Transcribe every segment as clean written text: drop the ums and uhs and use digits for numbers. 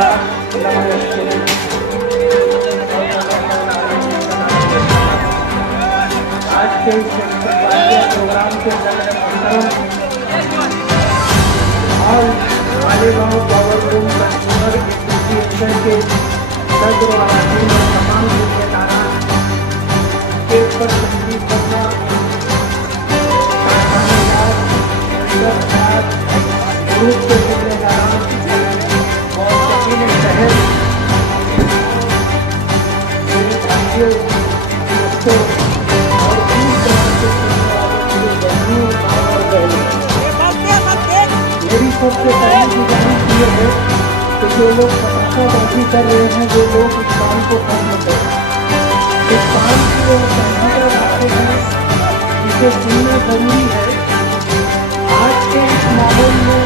आज के इस प्रोग्राम के और Malegaon power room consumer association के सदर और तमाम जिम्मेदारान केक पर संगीत करना ग्रुप के जिम्मेदारान और सभी शहर मेरे भाइयों दोस्तों और दूर दराज से सुनने वाले मेरे बहनों माँ और बहनों, मेरी सबसे पहली गुजारिश ये है कि जो लोग पटाखाबाजी कर रहे हैं वो लोग इस काम को कम करें। इस काम की वो संहिता बातें हैं जिसे सुनना जरूरी है। आज के इस माहौल में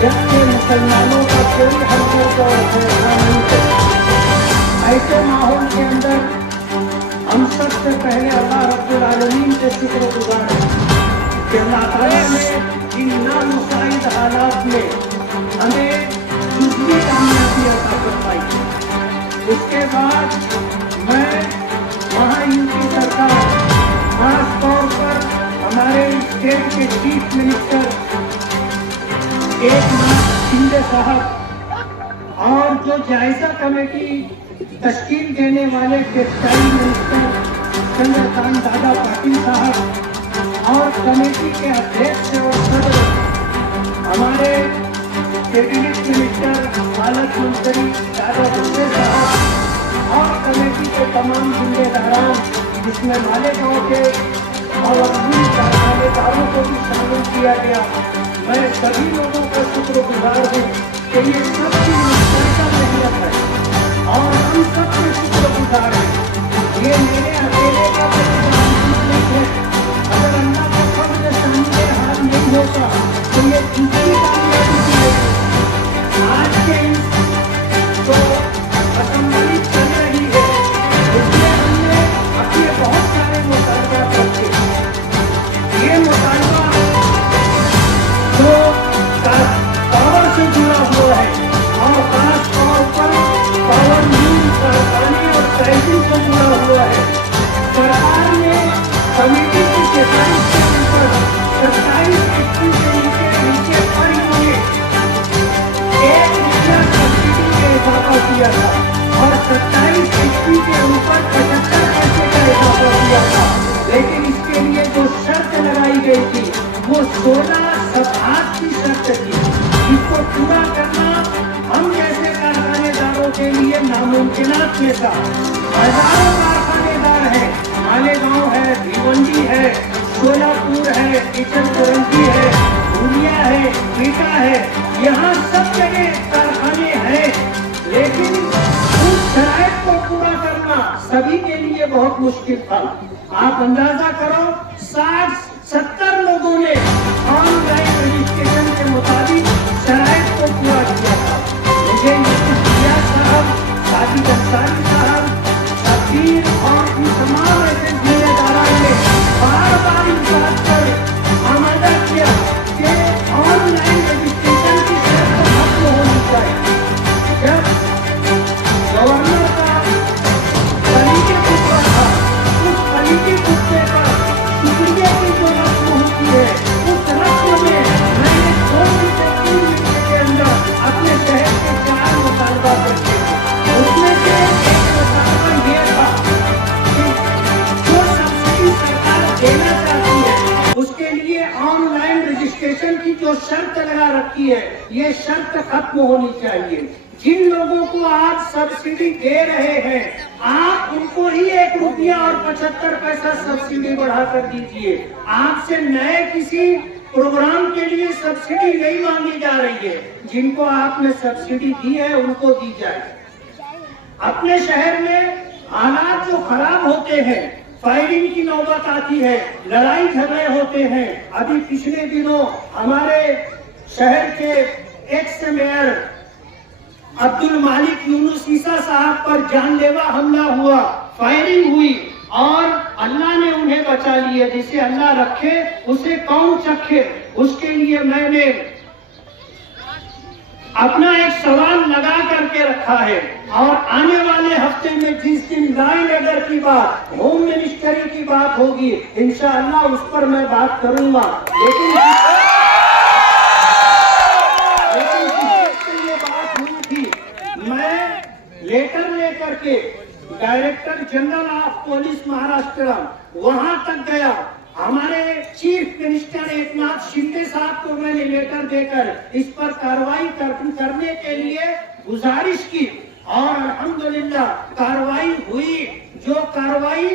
जबकि मुसलमानों का कोई हरकत और फैसला नहीं है, ऐसे माहौल के अंदर हम सबसे पहले अल्लाह रब्बुल आलमीन से शुक्रगुजार हैं कि अल्लाह ताला ने इन नामुसाइद हालात में हमें दूसरी कामयाबी अता फरमाई। उसके बाद मैं वहाँ यूपी सरकार, खास तौर पर हमारे स्टेट के चीफ मिनिस्टर एकनाथ शिंदे साहब और जो जायजा कमेटी तश्कील देने वाले टेक्सटाइल मिनिस्टर चंद्रकांत दादा पाटिल साहब और कमेटी के अध्यक्ष और सदर हमारे कैबिनेट मिनिस्टर हालत मंत्री दादा भुट्टे साहब और कमेटी के तमाम जिम्मेदारान जिसमें मालेगांव के और अपनी कारखानेदारों को भी शामिल किया गया, मैं सभी लोगों का शुक्रगुजार हूँ कि ये सबकी मुश्तरका मेहनत है और हम सबके शुक्रगुजार हैं। ये मेरे अकेले का नहीं है। अगर अल्लाह का फज़्ल सामने हाथ नहीं होता तो ये दूसरी कामयाबी की है। आज के जो असेंबली चल रही है उसमें हमने अपने बहुत सारे मुतालबा रखे। ये मुतालबा जो पावर से जुड़ा हुआ है और खास तौर पर पावर यूज कारखाने और प्राइसिंग से जुड़ा हुआ है। सरकार ने कमेटी की सिफारिश के ऊपर 27-21 के नीचे पर यूनिट ₹1 सब्सिडी का इजाफा किया था और 27-21 के ऊपर 75 पैसे का इजाफा किया था। लेकिन इसके लिए जो शर्त लगाई गई थी वो 16 सब्सिडी की शर्त थी, जिसको पूरा करना हम जैसे कारखानेदारों के लिए नामुमकिनात में था। हजारों कारखानेदार हैं, मालेगांव है, भिवंडी है, सोलापुर है, किशनगंज है, धुलिया है, बीटा है, यहाँ सब जगह कारखाने हैं, लेकिन उस शराइत को पूरा करना सभी के लिए बहुत मुश्किल था। आप अंदाजा करो 60-70 लोगों ने ऑनलाइन रजिस्ट्रेशन के मुताबिक शराइत को पूरा किया था। मुझे साहब, साजिद अंसारी साहब, तकदीर और इन तमाम ऐसे जिम्मेदारान ने बार बार इस बात पर आमादा किया कि ऑनलाइन रजिस्ट्रेशन की शर्त खत्म होनी चाहिए। जब गवर्नर का तरीके पुतला था, उस तरीके पुतले पर शुक्रिया की जो रस्म होती है, उस रस्म में मैंने 2 से 3 महीने के अंदर अपने शहर के 4 मुतालबा करके उसमें से एक मुतालबा ये था कि जो सब्सिडी सरकार देना चाहती है उसके लिए ऑनलाइन रजिस्ट्रेशन की जो शर्त लगा रखी है, ये शर्त खत्म होनी चाहिए। जिन लोगों को आप सब्सिडी दे रहे हैं आप उनको ही ₹1.75 सब्सिडी बढ़ा कर दीजिए। आपसे नए किसी प्रोग्राम के लिए सब्सिडी नहीं मांगी जा रही है। जिनको आपने सब्सिडी दी है उनको दी जाए। अपने शहर में हालात जो खराब होते हैं, फायरिंग की नौबत आती है, लड़ाई झगड़े होते हैं। अभी पिछले दिनों हमारे शहर के एक्स मेयर अब्दुल मालिक यूनुस ईसा साहब पर जानलेवा हमला हुआ, फायरिंग हुई और अल्लाह ने उन्हें बचा लिया। जिसे अल्लाह रखे उसे कौन चखे। उसके लिए मैंने अपना एक सवाल लगा करके रखा है और आने वाले हफ्ते में जिस दिन लाइन लेडर की बात, होम मिनिस्ट्री की बात होगी, इंशाअल्लाह उस पर मैं बात करूंगा। लेकिन ये बात हुई थी, मैं लेटर लेकर के director general of police Maharashtra वहां तक गया। हमारे चीफ मिनिस्टर एकनाथ शिंदे साहब को मैंने लेटर देकर इस पर कार्रवाई करने के लिए गुजारिश की और अल्हम्दुलिल्लाह कार्रवाई हुई। जो कार्रवाई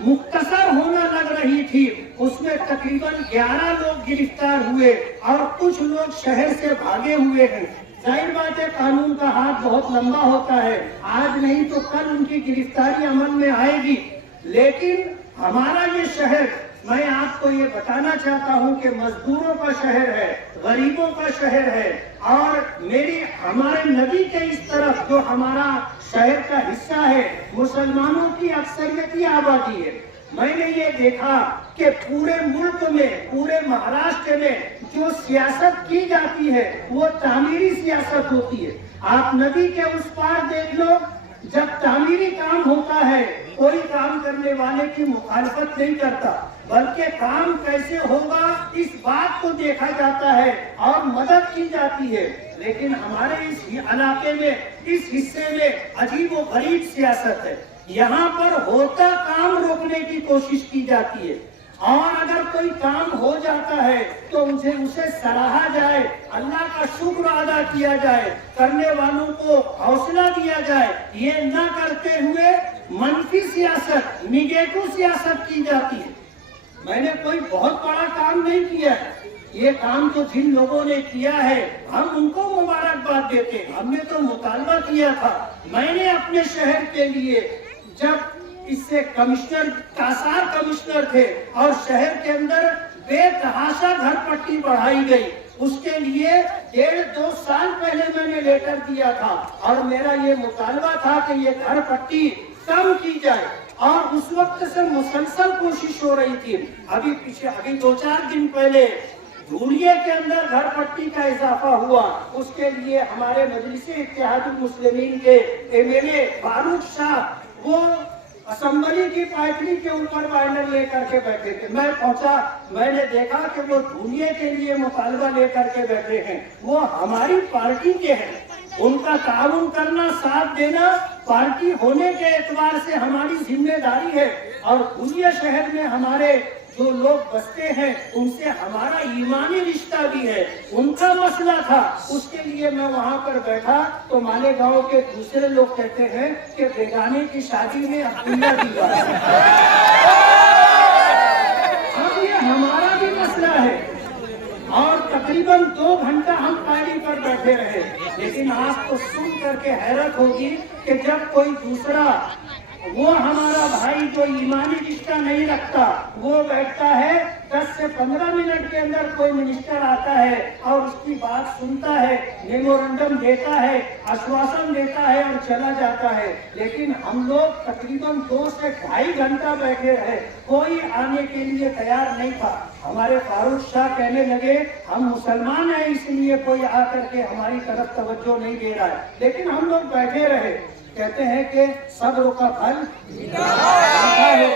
मुख्तसर होना लग रही थी उसमें तकरीबन 11 लोग गिरफ्तार हुए और कुछ लोग शहर से भागे हुए हैं। जाहिर बात है कानून का हाथ बहुत लंबा होता है, आज नहीं तो कल उनकी गिरफ्तारी अमल में आएगी। लेकिन हमारा ये शहर, मैं आपको ये बताना चाहता हूँ कि मजदूरों का शहर है, गरीबों का शहर है और हमारे नदी के इस तरफ जो हमारा शहर का हिस्सा है मुसलमानों की अक्सरियती आबादी है। मैंने ये देखा कि पूरे मुल्क में, पूरे महाराष्ट्र में जो सियासत की जाती है वो तामीरी सियासत होती है। आप नदी के उस पार देख लो, जब तामीरी काम होता है कोई काम करने वाले की मुखालफत नहीं करता, बल्कि काम कैसे होगा इस बात को देखा जाता है और मदद की जाती है। लेकिन हमारे इस इलाके में, इस हिस्से में अजीब व गरीब सियासत है। यहाँ पर होता काम रोकने की कोशिश की जाती है और अगर कोई काम हो जाता है तो उसे सराहा जाए, अल्लाह का शुक्र अदा किया जाए, करने वालों को हौसला दिया जाए। ये न करते हुए मनफी सियासत, निगेटिव सियासत की जाती है। मैंने कोई बहुत बड़ा काम नहीं किया है, ये काम तो जिन लोगों ने किया है हम उनको मुबारकबाद देते हैं। हमने तो मुतालबा किया था, मैंने अपने शहर के लिए, जब इससे कमिश्नर, कासार कमिश्नर थे और शहर के अंदर बेतहाशा घर पट्टी बढ़ाई गई, उसके लिए 1.5-2 साल पहले मैंने लेटर दिया था और मेरा ये मुतालबा था कि ये घर पट्टी कम की जाए और उस वक्त से मुसलसल कोशिश हो रही थी। अभी 2-4 दिन पहले धूलिये के अंदर घर पट्टी का इजाफा हुआ, उसके लिए हमारे मजलिस इत्तेहादुल मुस्लिमीन के एमएलए फारूक शाह वो असेंबली की पायखनी के ऊपर बैनर लेकर के बैठे थे। मैं पहुंचा, मैंने देखा कि वो धूलिये के लिए मुतालबा लेकर के बैठे हैं। वो हमारी पार्टी के हैं, उनका ताउन करना, साथ देना पार्टी होने के एतबार से हमारी जिम्मेदारी है और धूलिया शहर में हमारे जो लोग बसते हैं उनसे हमारा ईमानी रिश्ता भी है। उनका मसला था, उसके लिए मैं वहाँ पर बैठा तो मालेगांव के दूसरे लोग कहते हैं कि बेगाने की शादी में अकेला दीवार। अब ये हमारा भी मसला है और तकरीबन 2 घंटा हम पायरी पर बैठे रहे। लेकिन आपको सुन करके हैरत होगी कि जब कोई दूसरा, वो हमारा भाई जो ईमानी रिश्ता नहीं रखता, वो बैठता है 10 से 15 मिनट के अंदर कोई मिनिस्टर आता है और उसकी बात सुनता है, मेमोरेंडम देता है, आश्वासन देता है और चला जाता है। लेकिन हम लोग तकरीबन 2 से 2.5 घंटा बैठे रहे, कोई आने के लिए तैयार नहीं था। हमारे फारूक शाह कहने लगे हम मुसलमान हैं इसलिए कोई आकर के हमारी तरफ तवज्जो नहीं दे रहा है। लेकिन हम लोग बैठे रहे। कहते हैं कि सब्र का फल मीठा होता है।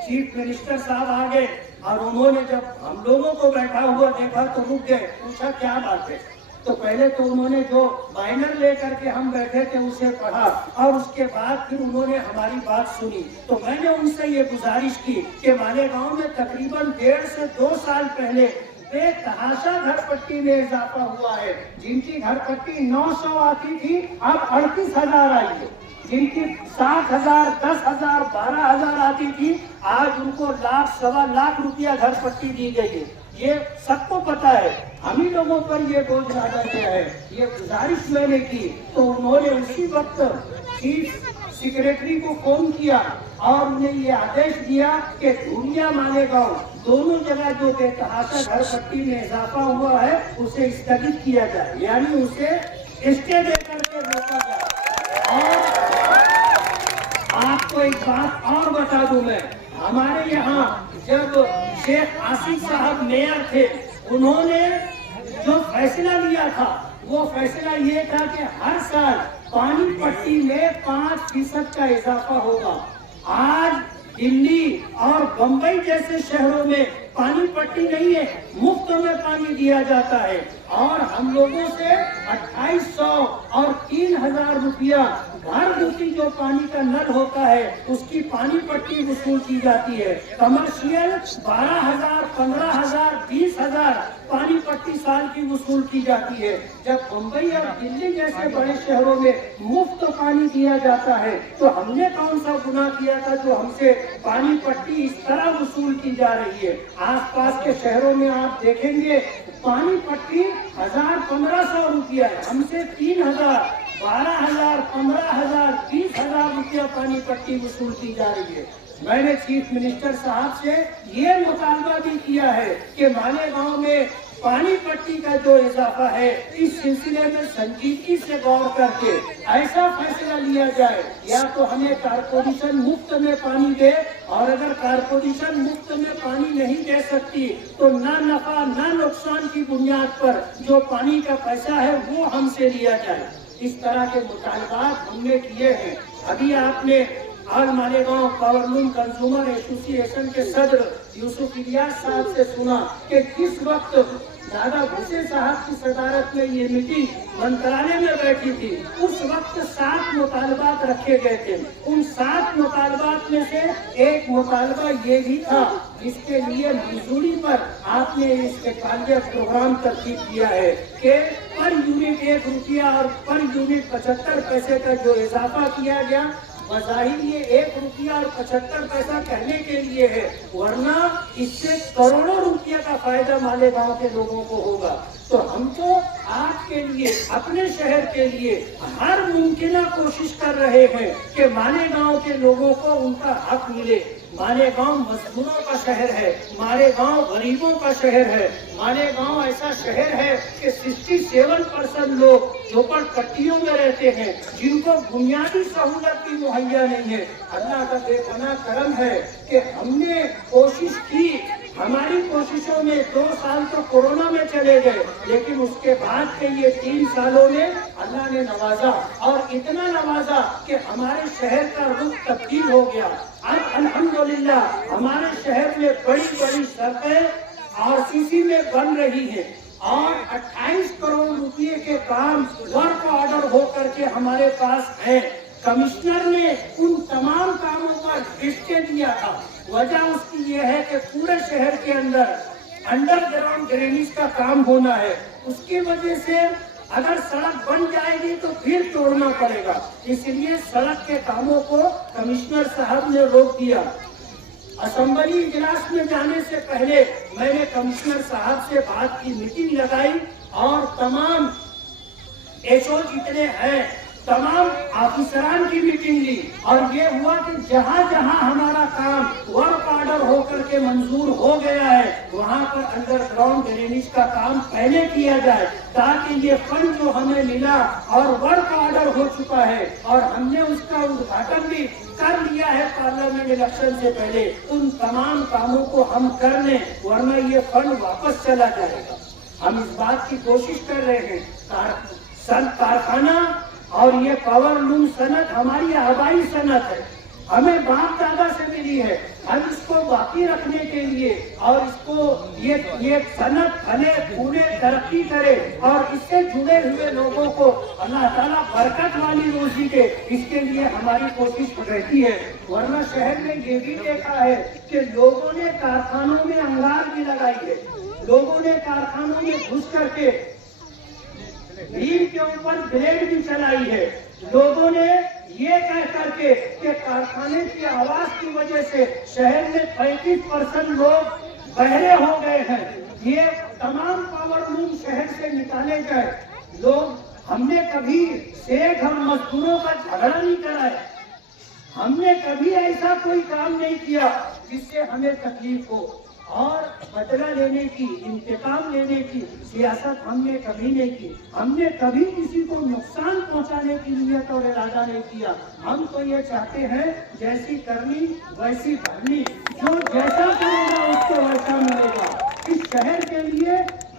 चीफ मिनिस्टर साहब आ गए और उन्होंने जब हम लोगों को बैठा हुआ देखा तो रुक गए, पूछा क्या बात है। तो पहले तो उन्होंने जो बैनर लेकर के हम बैठे थे उसे पढ़ा और उसके बाद फिर उन्होंने हमारी बात सुनी। तो मैंने उनसे ये गुजारिश की कि मालेगांव में तकरीबन 1.5 से 2 साल पहले बेतहाशा घर पट्टी में इजाफा हुआ है। जिनकी घर पट्टी 900 आती थी अब 38,000 आई है। जिनकी 7,000, 10,000, 12,000 आती थी आज उनको 1,00,000, 1.25 रुपया घर पट्टी दी गई है। ये सबको पता है, हम ही लोगों पर ये बोझ लादा गया है। ये गुजारिश मैंने की तो उन्होंने उसी वक्त चीफ सेक्रेटरी को फोन किया और उन्हें ये आदेश दिया कि धूलिया मालेगांव दोनों जगह जो बेतहाशा घर पट्टी में इजाफा हुआ है उसे स्थगित किया जाए, यानी उसे स्टे दे करके रोका जाए। और आपको एक बात और बता दूं, मैं हमारे यहाँ जब शेख आसिफ साहब मेयर थे, उन्होंने जो फैसला लिया था वो फैसला ये था कि हर साल पानी पट्टी में 5% का इजाफा होगा। आज दिल्ली और बंबई जैसे शहरों में पानी पट्टी नहीं है, मुफ्त में पानी दिया जाता है और हम लोगों से 2800 और 3000 रुपया घर घुसी जो पानी का नल होता है उसकी पानी पट्टी वसूल की जाती है। कमर्शियल 12,000, 15,000, 20,000 पानी पट्टी साल की वसूल की जाती है। जब मुंबई और दिल्ली जैसे बड़े शहरों में मुफ्त पानी दिया जाता है तो हमने कौन सा गुनाह किया था जो हमसे पानी पट्टी इस तरह वसूल की जा रही है। आसपास के शहरों में आप देखेंगे पानी पट्टी 1,000-1,500 रुपया है, हमसे 3,000, 12,000, 15,000, 20,000 रुपया पानी पट्टी वसूल की जा रही है। मैंने चीफ मिनिस्टर साहब से ये मुतालबा भी किया है कि मालेगांव में पानी पट्टी का जो इजाफा है इस सिलसिले में संजीदगी से गौर करके ऐसा फैसला लिया जाए, या तो हमें कारपोरेशन मुफ्त में पानी दे, और अगर कारपोरेशन मुफ्त में पानी नहीं दे सकती तो ना नफा ना नुकसान की बुनियाद पर जो पानी का पैसा है वो हमसे लिया जाए। इस तरह के मुतालबात हमने किए हैं। अभी आपने आज मालेगांव पावरलूम कंज्यूमर एसोसिएशन के सदर यूसुफ इलियास साहब से सुना कि किस वक्त दादा भूसे साहब की सदारत में ये मीटिंग मंत्रालय में बैठी थी, उस वक्त 7 मुतालबात रखे गए थे। उन 7 मुतालबात में से एक मुतालबा ये भी था जिसके लिए मंजूरी पर आपने इस एकतालिया प्रोग्राम तरतीब किया है कि पर यूनिट 1 रुपया और पर यूनिट 75 पैसे का जो इजाफा किया गया, बज़ाहिर ये 1 रुपया और 75 पैसा कहने के लिए है, वरना इससे करोड़ों रुपया का फायदा मालेगांव के लोगों को होगा। तो हम तो आपके लिए, अपने शहर के लिए हर मुमकिन कोशिश कर रहे हैं कि मालेगांव के लोगों को उनका हक मिले। मालेगांव मजदूरों का शहर है, मालेगांव गरीबों का शहर है, मालेगांव ऐसा शहर है कि 67% लोग झोपड़पट्टियों में रहते हैं जिनको बुनियादी सहूलत भी मुहैया नहीं है। अल्लाह का बेपनाह करम है कि हमने कोशिश की, हमारी कोशिशों में 2 साल तो कोरोना में चले गए, लेकिन उसके बाद के ये 3 सालों में अल्लाह ने नवाजा, और इतना नवाजा कि हमारे शहर का रुख तब्दील हो गया। अब अल्हम्दुलिल्लाह हमारे शहर में बड़ी बड़ी सड़कें आरसीसी में बन रही है और 28 करोड़ रुपए के काम वर्क ऑर्डर हो करके हमारे पास है। कमिश्नर ने उन तमाम कामों पर लिस्टें दिया था। वजह उसकी ये है कि पूरे शहर के अंदर अंडरग्राउंड ड्रेनेज का काम होना है, उसकी वजह से अगर सड़क बन जाएगी तो फिर तोड़ना पड़ेगा, इसलिए सड़क के कामों को कमिश्नर साहब ने रोक दिया। असेंबली इजलास में जाने से पहले मैंने कमिश्नर साहब से बात की, मीटिंग लगाई और तमाम एसओ जितने हैं तमाम ऑफिसरान की मीटिंग ली, और ये हुआ कि जहाँ जहाँ हमारा काम वर्क ऑर्डर होकर के मंजूर हो गया है वहाँ पर अंडरग्राउंड ड्रेनेज का काम पहले किया जाए, ताकि ये फंड जो हमें मिला और वर्क ऑर्डर हो चुका है और हमने उसका उद्घाटन भी कर लिया है पार्लियामेंट इलेक्शन से पहले, उन तमाम कामों को हम कर लें, वरना ये फंड वापस चला जाएगा। हम इस बात की कोशिश कर रहे हैं। कारखाना और ये पावरलूम सनत हमारी आबाई सनत है, हमें बाप दादा से मिली है। हम इसको बाकी रखने के लिए और इसको ये सनत फले फूले तरक्की करे और इससे जुड़े हुए लोगों को अल्लाह ताला बरकत वाली रोजी दे, इसके लिए हमारी कोशिश रहती है। वरना शहर में ये भी देखा है कि लोगों ने कारखानों में अंगार भी लगाई है, लोगों ने कारखानों में घुस करके भीड़ के ऊपर ब्लेड भी चलाई है। लोगों ने ये कह करके कि कारखाने की आवाज की वजह से शहर में 35% लोग बहरे हो गए हैं, ये तमाम पावरलूम शहर से निकाले गए। लोग, हमने कभी सेठ और मजदूरों का झगड़ा नहीं कराया, हमने कभी ऐसा कोई काम नहीं किया जिससे हमें तकलीफ हो, और बदला लेने की, इंतकाम लेने की सियासत हमने कभी नहीं की। हमने कभी किसी को नुकसान पहुंचाने की नियत और इरादा नहीं किया। हम तो ये चाहते हैं जैसी करनी वैसी भरनी, जो जैसा करेगा उसको वैसा मिलेगा। इस शहर के लिए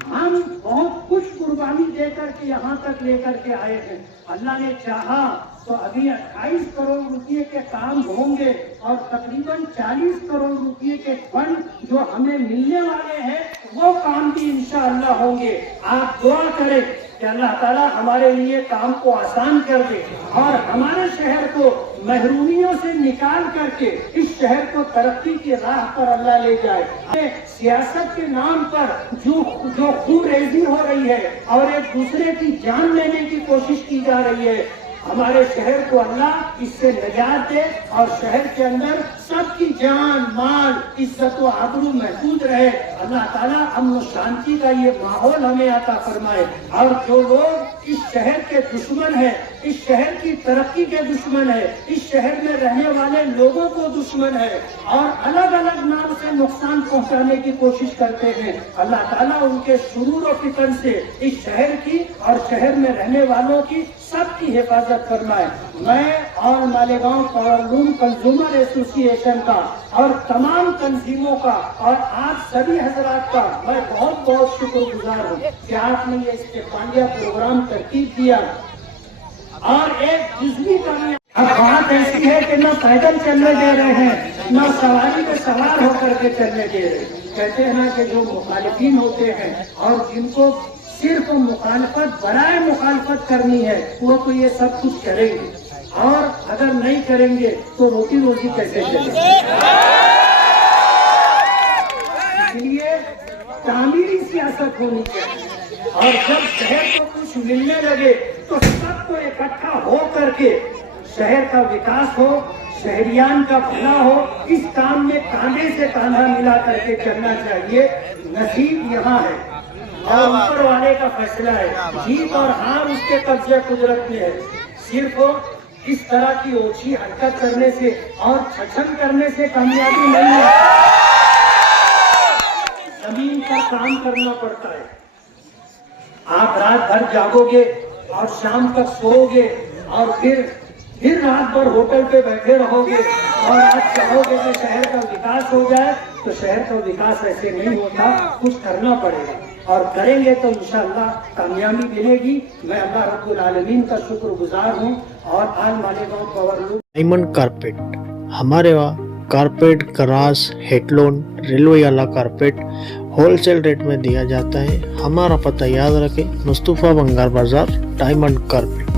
ہم بہت کچھ قربانی دے کر کے یہاں تک لے کر کے آئے ہیں. اللہ نے چاہا تو ابھی 28 کروڑ روپے کے کام ہوں گے اور تقریباً 40 کروڑ روپے کے فنڈ جو ہمیں ملنے والے ہیں وہ کام بھی انشاءاللہ ہوں گے. آپ دعا کریں کہ اللہ تعالیٰ ہمارے لیے کام کو آسان کر دے اور ہمارے شہر کو محرومیوں سے نکال کر کے اس شہر کو ترقی کی راہ پر اللہ لے جائے. سیاست کے نام پر جو خون ریزی ہو رہی ہے اور ایک دوسرے کی جان لینے کی کوشش کی جا رہی ہے، ہمارے شہر کو اللہ اس سے نجات دے اور شہر کے اندر سب کی جان مال عزت و آبرو محفوظ رہے. اللہ تعالیٰ امن و شانتی کا یہ ماحول ہمیں عطا فرمائے. اور جو لوگ اس شہر کے دشمن ہیں، اس شہر کی ترقی کے دشمن ہے، اس شہر میں رہنے والے لوگوں کو دشمن ہے اور الگ الگ نام سے نقصان پہنچانے کی کوشش کرتے ہیں، اللہ تعالیٰ ان کے شرور و فتن سے اس شہر کی اور شہر میں رہنے والوں کی سب کی حفاظت فرمائے. میں اور مالیگاؤں پاورلوم کنزیومر ایسوسی ایشن کا اور تمام تنظیموں کا اور آپ سبھی حضرات کا میں بہت بہت شکر گزار ہوں کہ آپ نے یہ استقبالیہ پروگرام ترتیب دیا. اور ایک جزوی کمی اب بات ایسی ہے کہ نہ پیدل چلنے دے رہے ہیں نہ سواری پہ سوار ہو کر کے چلنے دے رہے. کہتے ہیں کہ جو مخالفین ہوتے ہیں اور جن کو صرف مخالفت برائے مخالفت کرنی ہے وہ تو یہ سب کچھ کریں گے اور اگر نہیں کریں گے تو روٹی روزی کیسے چلے گی. اس لیے تعمیری سیاست ہونی چاہیے اور جب شہر کو کچھ ملنے لگے تو سب کو اکٹھا ہو کر کے شہر کا وکاس ہو، شہریان کا بھلا ہو. اس کام میں کاندھے سے کاندھا ملا کر کے چلنا چاہیے. نصیب یہاں ہے اور اوپر والے کا فیصلہ ہے. جیت اور ہار اس کے قبضہ قدرت میں ہے. صرف اس طرح کی اوچھی حرکت کرنے سے اور چھچن کرنے سے کامیابی نہیں ہے. زمین پر کام کرنا پڑتا ہے. آپ رات بھر جاگو گے اور شام تک سو گے اور پھر رات بھر ہوٹل پہ بیٹھے رہو گے اور آج چاہو گے کہ شہر کا وکاس ہو جائے تو شہر کا وکاس ایسے نہیں ہوتا. کچھ کرنا پڑے گا اور کریں گے تو انشاءاللہ کامیابی ملے گی. میں اللہ رب العالمین کا شکر گزار ہوں. اور آج مالیگاؤں پاورلوم ڈائمنڈ کارپیٹ ہمارے وہاں carpet grass head lawn railway والا کارپیٹ ہول سیل ریٹ میں دیا جاتا ہے. ہمارا پتہ یاد رکھیں، مصطفیٰ بنگار بازار ڈائمنڈ کارپیٹ.